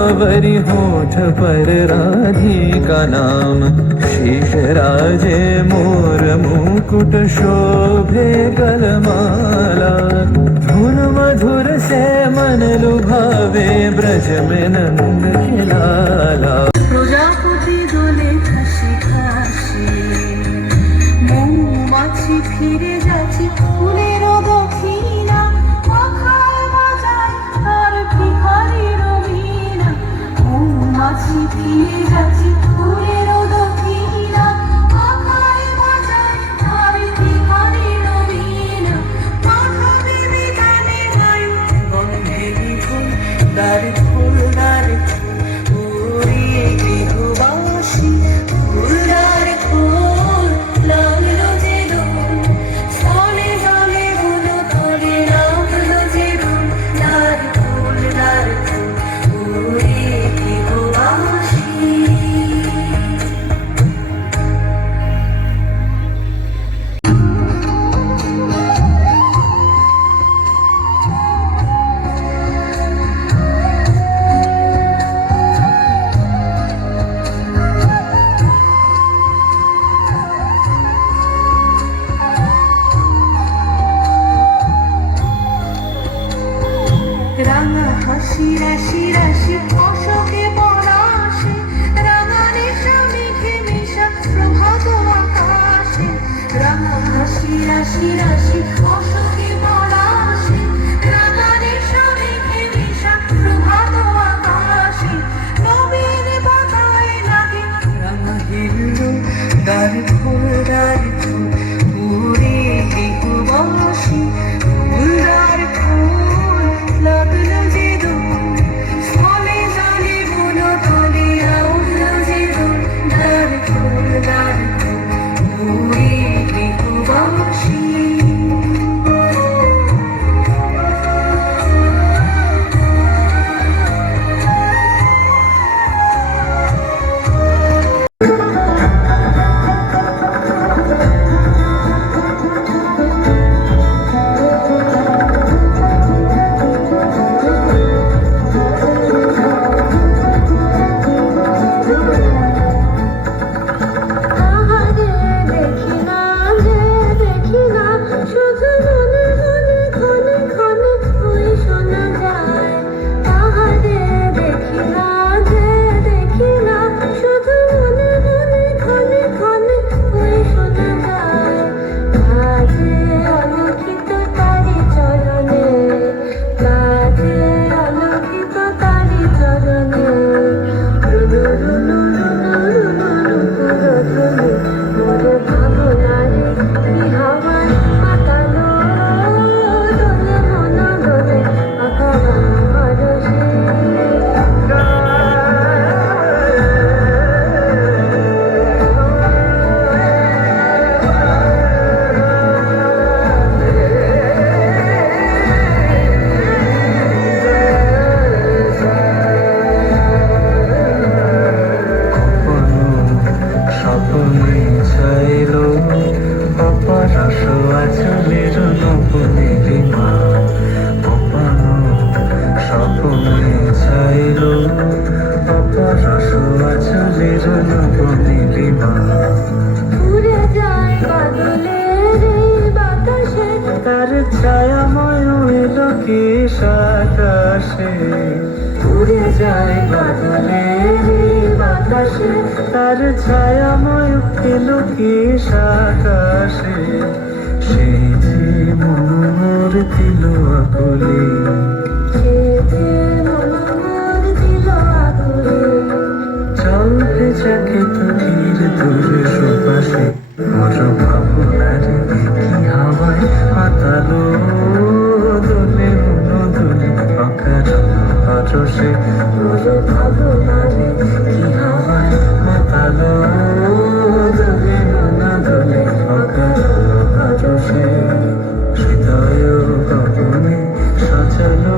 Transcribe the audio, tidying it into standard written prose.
Worry होठ पर राधिका नाम, शीश राजे मोर मुकुट शोभे गलमाला। धुन मधुर से मन लुभावे, ब्रज में नंद के लाला। প্রজাপতি দোলে খাসি খাসি, মৌমাছি ফিরে যাচ্ছে ফুলের দক্ষিণা। পাখায় বাজায় তার ভিখারির বীণা, মৌমাছি ফিরে যাচ্ছে ফুলের দক্ষিণা। পাখায় বাজায় তার ভিখারির বীণা। পাখাবে বিতানে বায়ু, গন্ধে বিপুল দ্বার ফুল দ্বার ফুল। গৃহবাসী ফুলদার ফুল লাগলো যে দোল, স্থলে জলে হলো তলে লাগলো যে দোল। দ্বার ফুল ওরে গৃহবাসী। রাঙা হাসি রাশি রাশি অশোকে পলাশে, রাঙা নেশা মেঘে মেশা প্রভাত আকাশে। রাঙা হাসি রাশি রাশি অশোকে পলাশে, রাঙা নেশা মেঘে মেশা প্রভাত আকাশে। নবীন পাতায় লাগে রাঙা হিল্লো, দ্বার ফুল উড়ে গৃহবাসী ফুলদার ফুল লাগলো যে দোল, স্থলে জলে বন তলে আউলো যে দোল। দ্বার ফুল উড়ে গৃহবাসী। তার ছায়াময় লোকেশ আকাশে, উড়ে যায় বাদলের বাতাসে। তার ছায়াময় লোকেশ আকাশে, সে যে মনোহর দিল আকুলে, চলতে যাকে তোর দূরে সুপাশে। মোর ভাবনার কি হাওয়ায় পাতালো দোলে মন দোলে অকারণ পরশে। মোর ভাবনার কি হাওয়ায় পাতালো দোলে মন দোলে অকারণ পরশে। হৃদয় গগনে সাজালো